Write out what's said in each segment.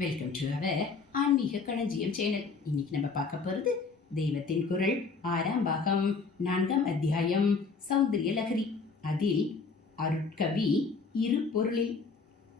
Welcome to our ஆன்மீக களஞ்சியம் channel இன்னைக்கு நம்ம பார்க்க போகிறது தெய்வத்தின் குரல் ஆறாம் பாகம் நான்காம் அத்தியாயம் சௌந்தரிய லகரி அதில் அருட்கவி இரு பொருளில்.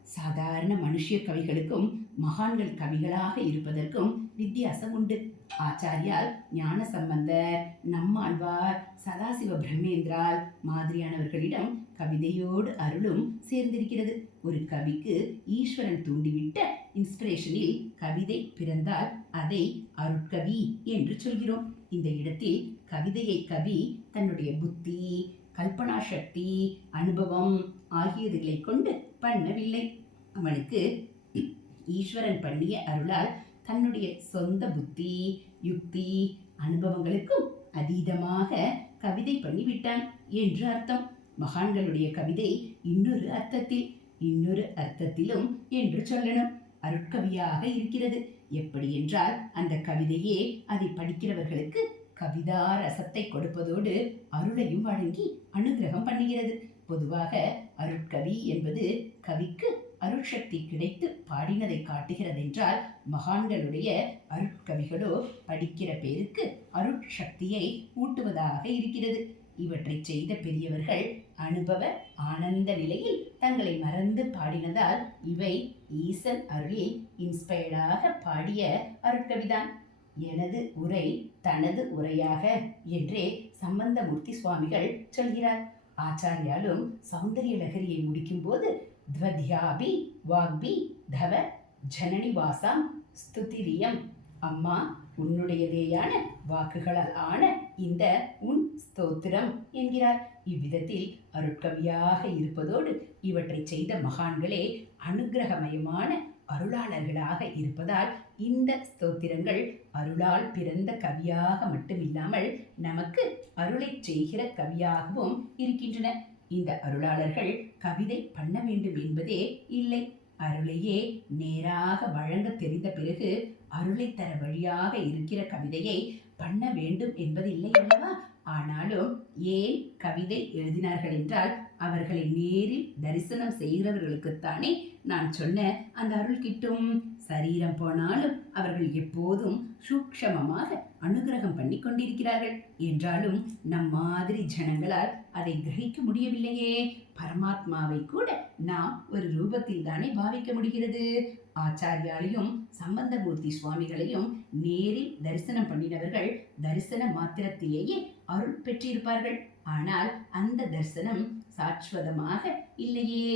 சாதாரண மனுஷிய கவிகளுக்கும் மகான்கள் கவிகளாக இருப்பதற்கும் வித்தியாசம் உண்டு. ஆச்சாரியால் ஞான சம்பந்தர் நம்மாழ்வார் சதாசிவ பிரம்மேந்திரால் மாதிரியானவர்களிடம் கவிதையோடு அருளும் சேர்ந்திருக்கிறது. ஒரு கவிக்கு ஈஸ்வரன் தூண்டிவிட்ட இன்ஸ்பிரேஷனில் கவிதை பிறந்தால் அதை அருட்கவி என்று சொல்கிறோம். இந்த இடத்தில் கவிதையை கவி தன்னுடைய புத்தி கல்பனா சக்தி அனுபவம் ஆகியதுகளை கொண்டு பண்ணவில்லை. அவனுக்கு ஈஸ்வரன் பண்ணிய அருளால் தன்னுடைய சொந்த புத்தி யுக்தி அனுபவங்களுக்கும் அதீதமாக கவிதை பண்ணிவிட்டான் என்று அர்த்தம். மகான்களுடைய கவிதை இன்னொரு அர்த்தத்தில் இன்னொரு அர்த்தத்திலும் என்று சொல்லணும். அருட்கவியாக இருக்கிறது. எப்படி என்றால் அந்த கவிதையே அதை படிக்கிறவர்களுக்கு கவிதா ரசத்தை கொடுப்பதோடு அருளையும் வழங்கி அனுகிரகம் பண்ணுகிறது. பொதுவாக அருட்கவி என்பது கவிக்கு அருட்சக்தி கிடைத்து பாடினதை காட்டுகிறது என்றால் மகான்களுடைய அருட்கவிகளோ படிக்கிற பேருக்கு அருட்சக்தியை ஊட்டுவதாக இருக்கிறது. இவற்றை செய்த பெரியவர்கள் அனுபவ ஆனந்த நிலையில் தங்களை மறந்து பாடினதால் இவை ஈசன் அருளி இன்ஸ்பயர்டாக பாடிய அருட்கவிதான். எனது உரை தனது உரையாக என்றே சம்பந்தமூர்த்தி சுவாமிகள் சொல்கிறார். ஆச்சாரியாலும் சௌந்தரிய லகரியை முடிக்கும்போது துவத்யாபி வாக்பி தவ ஜனனி வாசாம் ஸ்துதிரியம். அம்மா உன்னுடையதேயான வாக்குகளால் ஆன இந்த உன் ஸ்தோத்திரம் என்கிறார். இவ்விதத்தில் அருட்கவியாக இருப்பதோடு இவற்றை செய்த மகான்களே அனுகிரகமயமான அருளாளர்களாக இருப்பதால் இந்த ஸ்தோத்திரங்கள் அருளால் பிறந்த கவியாக மட்டுமில்லாமல் நமக்கு அருளை செய்கிற கவியாகவும் இருக்கின்றன. இந்த அருளாளர்கள் கவிதை பண்ண வேண்டும் என்பதே இல்லை. அருளையே நேராக வழங்க தெரிந்த பிறகு அருளை தர வழியாக இருக்கிற கவிதையை பண்ண வேண்டும் என்பது இல்லை அல்லவா? ஆனாலும் ஏன் கவிதை எழுதினார்கள் என்றால் அவர்களை நேரில் தரிசனம் செய்கிறவர்களுக்குத்தானே நான் சொன்ன அந்த அருள் கிட்டும். சரீரம் போனாலும் அவர்கள் எப்போதும் சூக்ஷமமாக அனுகிரகம் பண்ணி கொண்டிருக்கிறார்கள். என்றாலும் நம் மாதிரி ஜனங்களால் அதை கிரகிக்க முடியவில்லையே. பரமாத்மாவை கூட நாம் ஒரு ரூபத்தில் தானே பாவிக்க முடிகிறது. ஆச்சாரியாலையும் சம்பந்தமூர்த்தி சுவாமிகளையும் நேரில் தரிசனம் பண்ணினவர்கள் தரிசன மாத்திரத்திலேயே அருள் பெற்றிருப்பார்கள். ஆனால் அந்த தரிசனம் சாஸ்வதமாக இல்லையே.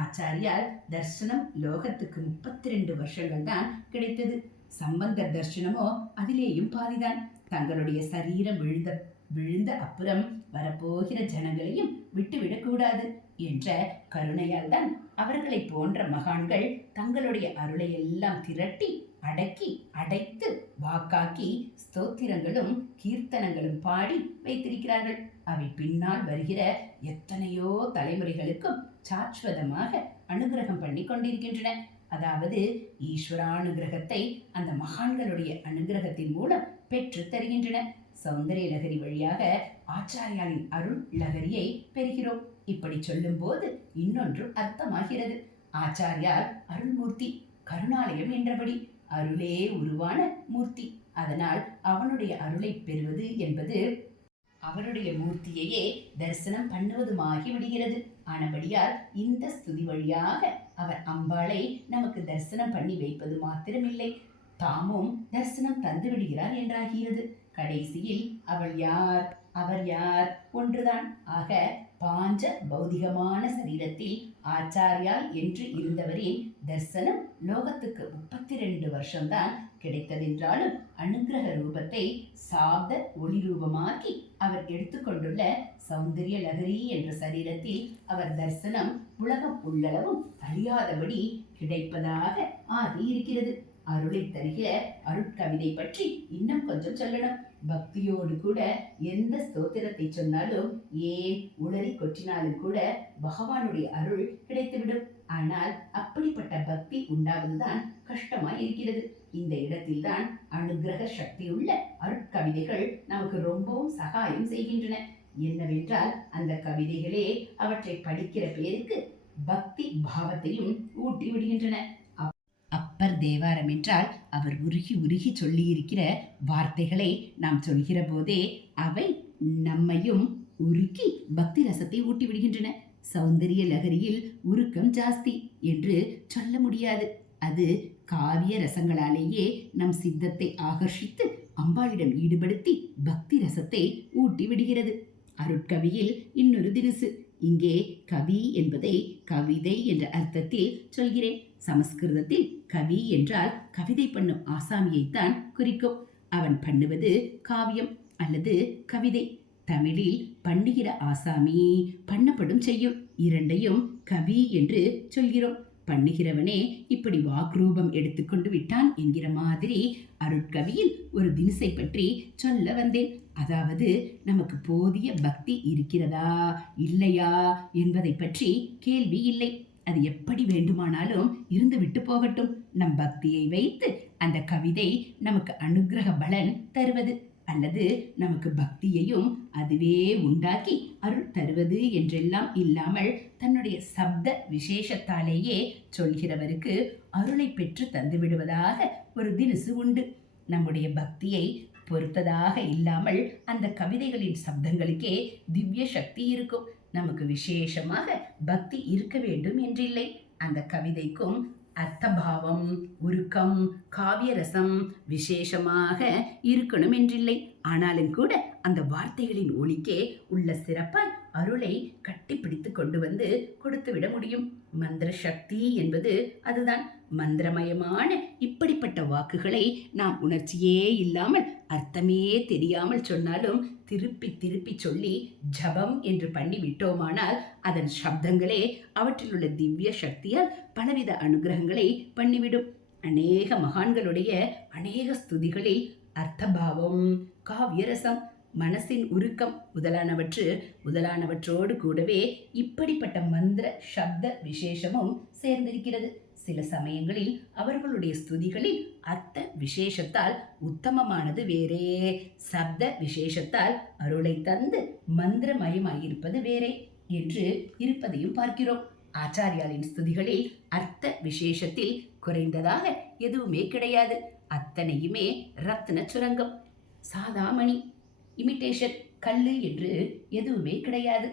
ஆச்சாரியால் தர்சனம் லோகத்துக்கு முப்பத்தி ரெண்டு வருஷங்கள் தான் கிடைத்தது. சம்பந்த தர்சனமோ அதிலேயும் பாதிதான். தங்களுடைய சரீரம் விழுந்த விழுந்த அப்புறம் வரப்போகிற ஜனங்களையும் விட்டுவிடக்கூடாது என்ற கருணையால் தான் அவர்களை போன்ற மகான்கள் தங்களுடைய அருளை எல்லாம் திரட்டி அடக்கி அடைத்து வாக்காக்கி ஸ்தோத்திரங்களும் கீர்த்தனங்களும் பாடி வைத்திருக்கிறார்கள். அவை பின்னால் வருகிற எத்தனையோ தலைமுறைகளுக்கும் சாஸ்வதமாக அனுகிரகம் பண்ணி கொண்டிருக்கின்றன. அதாவது ஈஸ்வரானுகிரகத்தை அந்த மகான்களுடைய அனுகிரகத்தின் மூலம் பெற்று தருகின்றன. சௌந்தரிய லகரி வழியாக ஆச்சாரியாவின் அருள் லகரியை பெறுகிறோம். இப்படி சொல்லும்போது இன்னொன்று அர்த்தமாகிறது. ஆச்சாரியார் அருள்மூர்த்தி கருணாலயம் என்றபடி அருளே உருவான மூர்த்தி. அதனால் அவனுடைய அருளை பெறுவது என்பது அவருடைய மூர்த்தியையே தரிசனம் பண்ணுவதுமாகி விடுகிறது. ஆனபடியால் இந்த ஸ்துதி வழியாக அவர் அம்பாளை நமக்கு தரிசனம் பண்ணி வைப்பது மாத்திரமில்லை. தாமும் தரிசனம் தந்து விடுகிறார் என்றாகிறது. கடைசியில் அவள் யார்? அவர் யார்? ஒன்றுதான். ஆக பாஞ்ச பௌதிகமான சரீரத்தில் ஆச்சாரியா என்று இருந்தவரின் தர்சனம் லோகத்துக்கு முப்பத்தி ரெண்டு வருஷம்தான் கிடைத்ததென்றாலும் அனுகிரக ரூபத்தை சாப்த ஒளி ரூபமாக்கி அவர் எடுத்துக்கொண்டுள்ள சௌந்தரிய லகரி என்ற சரீரத்தில் அவர் தர்சனம் உலகம் உள்ளளவும் அழியாதபடி கிடைப்பதாக ஆகி இருக்கிறது. அருளை தருகிற அருட்கவிதை பற்றி இன்னும் கொஞ்சம் சொல்லணும். பக்தியோடு கூட எந்த ஸ்தோத்திரத்தை சொன்னாலும் ஏன் உளறி கொற்றினாலும் கூட பகவானுடைய அருள் கிடைத்துவிடும். ஆனால் அப்படிப்பட்ட பக்தி உண்டாவதுதான் கஷ்டமாய் இருக்கிறது. இந்த இடத்தில்தான் அனுகிரக சக்தியுள்ள அருட்கவிதைகள் நமக்கு ரொம்பவும் சகாயம் செய்கின்றன. என்னவென்றால் அந்த கவிதைகளே அவற்றை படிக்கிற பேருக்கு பக்தி பாவத்தையும் ஊட்டி விடுகின்றன. அப்பர் தேவாரம் என்றால் அவர் உருகி உருகி சொல்லியிருக்கிற வார்த்தைகளை நாம் சொல்கிற போதே அவை நம்மையும் உருக்கி பக்தி ரசத்தை ஊட்டி விடுகின்றன. சௌந்தரிய லகரியில் உருக்கம் ஜாஸ்தி என்று சொல்ல முடியாது. அது காவிய ரசங்களாலேயே நம் சித்தத்தை ஆகர்ஷித்து அம்பாளிடம் ஈடுபடுத்தி பக்தி ரசத்தை ஊட்டி விடுகிறது அருட்கவியில் இன்னொரு தினசு இங்கே கவி என்பதை கவிதை என்ற அர்த்தத்தில் சொல்கிறேன். சமஸ்கிருதத்தில் கவி என்றால் கவிதை பண்ணும் ஆசாமியைத்தான் குறிக்கும். அவன் பண்ணுவது காவியம் அல்லது கவிதை. தமிழில் பண்ணுகிற ஆசாமி பண்ணப்படும் செய்யும். இரண்டையும் கவி என்று சொல்கிறோம். பண்ணுகிறவனே இப்படி வாக்ரூபம் எடுத்துக்கொண்டு விட்டான் என்கிற மாதிரி அருட்கவியில் ஒரு தினசை பற்றி சொல்ல வந்தேன். அதாவது நமக்கு போதிய பக்தி இருக்கிறதா இல்லையா என்பதை பற்றி கேள்வி இல்லை. அது எப்படி வேண்டுமானாலும் இருந்து விட்டு போகட்டும். நம் பக்தியை வைத்து அந்த கவிதை நமக்கு அனுக்கிரக பலன் தருவது. அல்லது நமக்கு பக்தியையும் அதுவே உண்டாக்கி அருள் தருவது என்றெல்லாம் இல்லாமல் தன்னுடைய சப்த விசேஷத்தாலேயே சொல்கிறவருக்கு அருளை பெற்று தந்துவிடுவதாக ஒரு தினசு உண்டு. நம்முடைய பக்தியை பொறுத்ததாக இல்லாமல் அந்த கவிதைகளின் சப்தங்களுக்கே திவ்ய சக்தி இருக்கும். நமக்கு விசேஷமாக பக்தி இருக்க வேண்டும் என்றில்லை. அந்த கவிதைக்கும் அர்த்தபாவம் உருக்கம் காவியரசம் விசேஷமாக இருக்கணும் என்றில்லை ஆனாலும் கூட அந்த வார்த்தைகளின் ஒளிக்கே உள்ள சிறப்பால் அருளை கட்டிப்பிடித்து கொண்டு வந்து கொடுத்து விட முடியும். மந்திர சக்தி என்பது அதுதான். மந்திரமயமான இப்படிப்பட்ட வாக்குகளை நாம் உணர்ச்சியே இல்லாமல் அர்த்தமே தெரியாமல் சொன்னாலும் திருப்பி திருப்பி சொல்லி ஜபம் என்று பண்ணி விட்டோமானால் அதன் சப்தங்களே அவற்றில் உள்ள திவ்ய சக்தியால் பலவித அனுகிரகங்களை பண்ணிவிடும். அநேக மகான்களுடைய அநேக ஸ்துதிகளில் அர்த்தபாவம் காவியரசம் மனசின் உருக்கம் முதலானவற்று முதலானவற்றோடு கூடவே இப்படிப்பட்ட மந்திர சப்த விசேஷமும் சேர்ந்திருக்கிறது. சில சமயங்களில் அவர்களுடைய ஸ்துதிகளில் அர்த்த விசேஷத்தால் உத்தமமானது வேறே. சப்த விசேஷத்தால் அருளை தந்து மந்திரமயமாயிருப்பது வேறே என்று இருப்பதையும் பார்க்கிறோம். ஆச்சாரியாலின் ஸ்துதிகளில் அர்த்த விசேஷத்தில் குறைந்ததாக எதுவுமே கிடையாது. அத்தனையுமே ரத்ன சுரங்கம் சாதாமணி இமிட்டேஷன் கல்லு என்று எதுவுமே கிடையாது.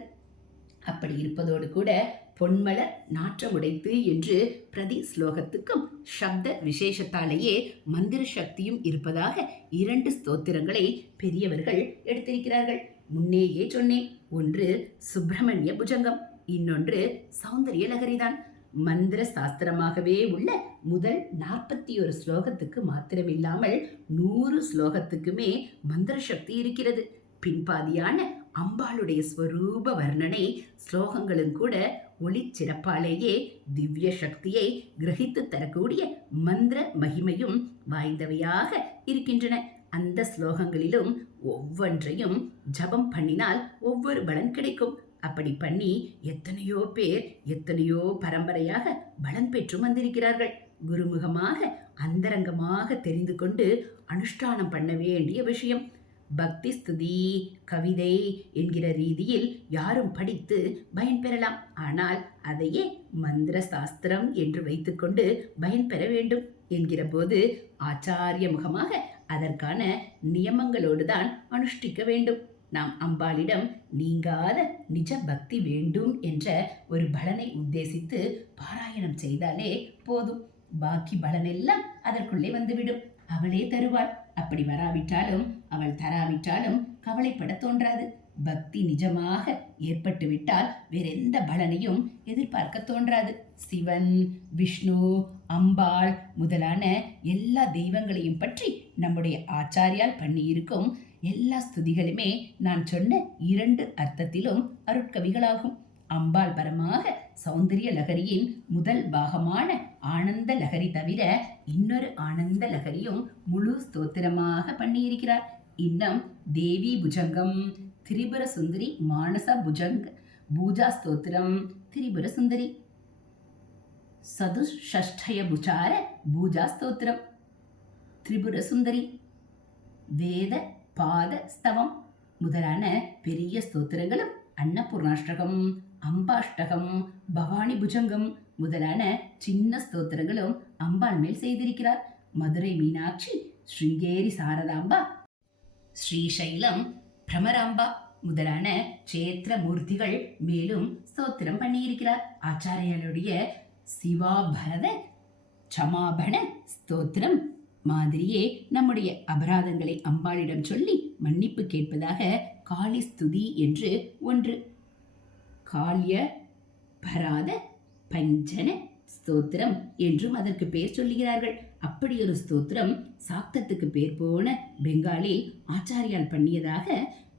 அப்படி இருப்பதோடு கூட பொன்மலர் நாற்றமுடைத்து என்று பிரதி ஸ்லோகத்துக்கும் சப்த விசேஷத்தாலேயே மந்திர சக்தியும் இருப்பதாக இரண்டு ஸ்தோத்திரங்களை பெரியவர்கள் எடுத்திருக்கிறார்கள். முன்னேயே சொன்னேன் ஒன்று சுப்பிரமணிய புஜங்கம் இன்னொன்று சௌந்தரிய லகரிதான் மந்திர சாஸ்திரமாகவே உள்ள முதல் நாற்பத்தி ஒரு ஸ்லோகத்துக்கு மாத்திரமில்லாமல் நூறு ஸ்லோகத்துக்குமே மந்திர சக்தி இருக்கிறது. பின்பாதியான அம்பாளுடைய ஸ்வரூப வர்ணனை ஸ்லோகங்களும் கூட ஒளி சிறப்பாலேயே திவ்ய சக்தியை கிரகித்து தரக்கூடிய மந்திர மகிமையும் வாய்ந்தவையாக இருக்கின்றன. அந்த ஸ்லோகங்களிலும் ஒவ்வொன்றையும் ஜபம் பண்ணினால் ஒவ்வொரு பலன் கிடைக்கும். அப்படி பண்ணி எத்தனையோ பேர் எத்தனையோ பரம்பரையாக பலம் பெற்று வந்திருக்கிறார்கள். குருமுகமாக அந்தரங்கமாக தெரிந்து கொண்டு அனுஷ்டானம் பண்ண வேண்டிய விஷயம். பக்தி ஸ்துதி கவிதை என்கிற ரீதியில் யாரும் படித்து பயன்பெறலாம் ஆனால் அதையே மந்திர சாஸ்திரம் என்று வைத்துக்கொண்டு பயன்பெற வேண்டும் என்கிற போது ஆச்சாரிய முகமாக அதற்கான நியமங்களோடு தான் அனுஷ்டிக்க வேண்டும். நாம் அம்பாளிடம் நீங்காத நிஜ பக்தி வேண்டும் என்ற ஒரு பலனை உத்தேசித்து பாராயணம் செய்தாலே போதும். பாக்கி பலனெல்லாம் அதற்குள்ளே வந்துவிடும். அவளே தருவாள். அப்படி வராவிட்டாலும் அவள் தராவிட்டாலும் கவலைப்பட தோன்றாது. பக்தி நிஜமாக ஏற்பட்டுவிட்டால் வேறெந்த பலனையும் எதிர்பார்க்க தோன்றாது. சிவன் விஷ்ணு அம்பாள் முதலான எல்லா தெய்வங்களையும் பற்றி நம்முடைய ஆச்சாரியால் பண்ணியிருக்கும் எல்லா ஸ்துதிகளுமே நான் சொன்ன இரண்டு அர்த்தத்திலும் அருட்கவிகளாகும். அம்பாள் பரமாக சௌந்தரிய லகரியின் முதல் பாகமான ஆனந்த லகரி தவிர இன்னொரு ஆனந்த லகரியும் முழு ஸ்தோத்திரமாக பண்ணியிருக்கிறார். இன்னும் தேவி புஜங்கம் திரிபுர சுந்தரி மானச புஜங் பூஜா ஸ்தோத்திரம் திரிபுர சுந்தரி. சதுஷ்டய புஜார பூஜா ஸ்தோத்திரம். திரிபுர சுந்தரி வேத பாத ஸ்தவம் முதலான பெரிய ஸ்தோத்திரங்களும் அன்னபூர்ணாஷ்டகம் அம்பாஷ்டகம் பவானி புஜங்கம் முதலான சின்ன ஸ்தோத்திரங்களும் அம்பாள் மேல் செய்திருக்கிறார். மதுரை மீனாட்சி ஸ்ருங்கேரி சாரதாம்பா ஸ்ரீசைலம் பிரமராம்பா முதலான சேத்திர மூர்த்திகள் மேலும் ஸ்தோத்திரம் பண்ணியிருக்கிறார். ஆச்சாரியனுடைய சிவாபரத சமாபண ஸ்தோத்திரம். மாதிரியே நம்முடைய அபராதங்களை அம்பாளிடம் சொல்லி மன்னிப்பு கேட்பதாக காளி ஸ்துதி என்று ஒன்று. காளிய பராத பஞ்சன ஸ்தோத்திரம் என்றும் அதற்கு பேர் சொல்லுகிறார்கள். அப்படி ஒரு ஸ்தோத்திரம் சாக்தத்துக்கு பேர் போன பெங்காலில் ஆச்சாரியால் பண்ணியதாக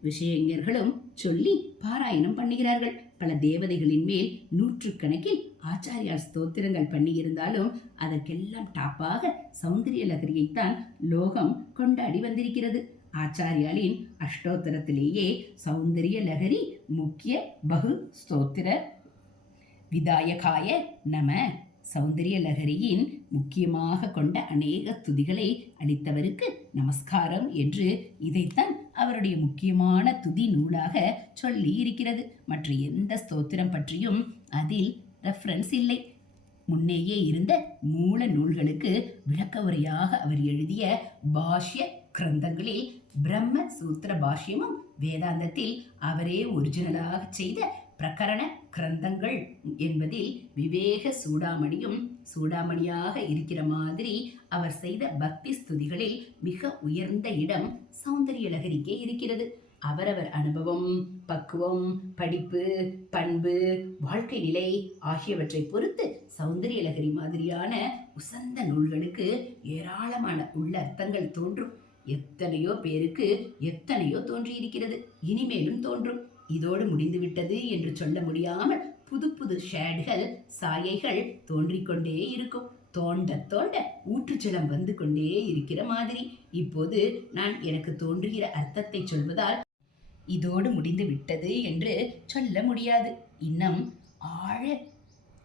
விஷயஞர்களும் சொல்லி பாராயணம் பண்ணுகிறார்கள். பல தேவதைகளின் மேல் நூற்றுக்கணக்கில் ஆச்சாரியார் ஸ்தோத்திரங்கள் பண்ணியிருந்தாலும் அதற்கெல்லாம் டாப்பாக சௌந்தரிய லகரியைத்தான் லோகம் கொண்டாடி வந்திருக்கிறது. ஆச்சாரியாலின் அஷ்டோத்தரத்திலேயே சௌந்தரிய லகரி முக்கிய பகு ஸ்தோத்திர விதாயகாய நம. சௌந்தரிய லகரியின் முக்கியமாக கொண்ட அநேக துதிகளை அளித்தவருக்கு நமஸ்காரம் என்று இதைத்தான் அவருடைய முக்கியமான துதி நூலாக சொல்லி இருக்கிறது மற்ற எந்த ஸ்தோத்திரம் பற்றியும் அதில் ரெஃபரன்ஸ் இல்லை. முன்னேயே இருந்த மூல நூல்களுக்கு விளக்க உரையாக அவர் எழுதிய பாஷ்ய கிரந்தங்களில் பிரம்ம சூத்திர பாஷ்யமும் வேதாந்தத்தில் அவரே ஒரிஜினலாக செய்த பிரகரண கிரந்தங்கள் என்பதில் விவேக சூடாமணியும் சூடாமணியாக இருக்கிற மாதிரி அவர் செய்த பக்தி ஸ்துதிகளில் மிக உயர்ந்த இடம் சௌந்தரிய லகரிக்கே இருக்கிறது. அவரவர் அனுபவம் பக்குவம் படிப்பு பண்பு வாழ்க்கை நிலை ஆகியவற்றை பொறுத்து சௌந்தரிய லகரி மாதிரியான உசந்த நூல்களுக்கு ஏராளமான உள்ள அர்த்தங்கள் தோன்றும். எத்தனையோ பேருக்கு எத்தனையோ தோன்றியிருக்கிறது. இனிமேலும் தோன்றும். இதோடு முடிந்துவிட்டது என்று சொல்ல முடியாமல் புது புது ஷேடுகள் சாயைகள் தோன்றிக்கொண்டே இருக்கும். தோண்ட தோண்ட ஊற்றுச்சலம் வந்து கொண்டே இருக்கிற மாதிரி. இப்போது நான் எனக்கு தோன்றுகிற அர்த்தத்தை சொல்வதால் இதோடு முடிந்து விட்டது என்று சொல்ல முடியாது. இன்னும் ஆழ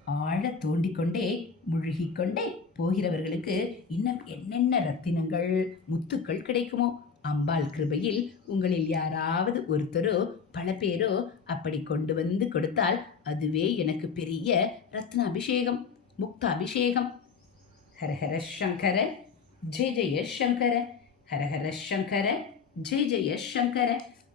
ஆழ தோண்டிக்கொண்டே முழுகிக்கொண்டே போகிறவர்களுக்கு இன்னும் என்னென்ன ரத்தினங்கள் முத்துக்கள் கிடைக்குமோ அம்பாள் கிருபையில் உங்களில் யாராவது ஒருத்தரோ பல பேரோ அப்படி கொண்டு வந்து கொடுத்தால் அதுவே எனக்கு பெரிய ரத்னாபிஷேகம் முக்தாபிஷேகம். ஹரஹர சங்கர ஜெய ஜெய சங்கர ஹரஹர சங்கர ஜெய ஜெய சங்கர.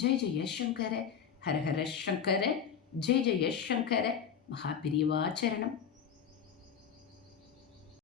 ஜெய ஜெய சங்கர ஹரஹர சங்கர ஜெய ஜெய சங்கர மகாபிரிவாச்சரணம்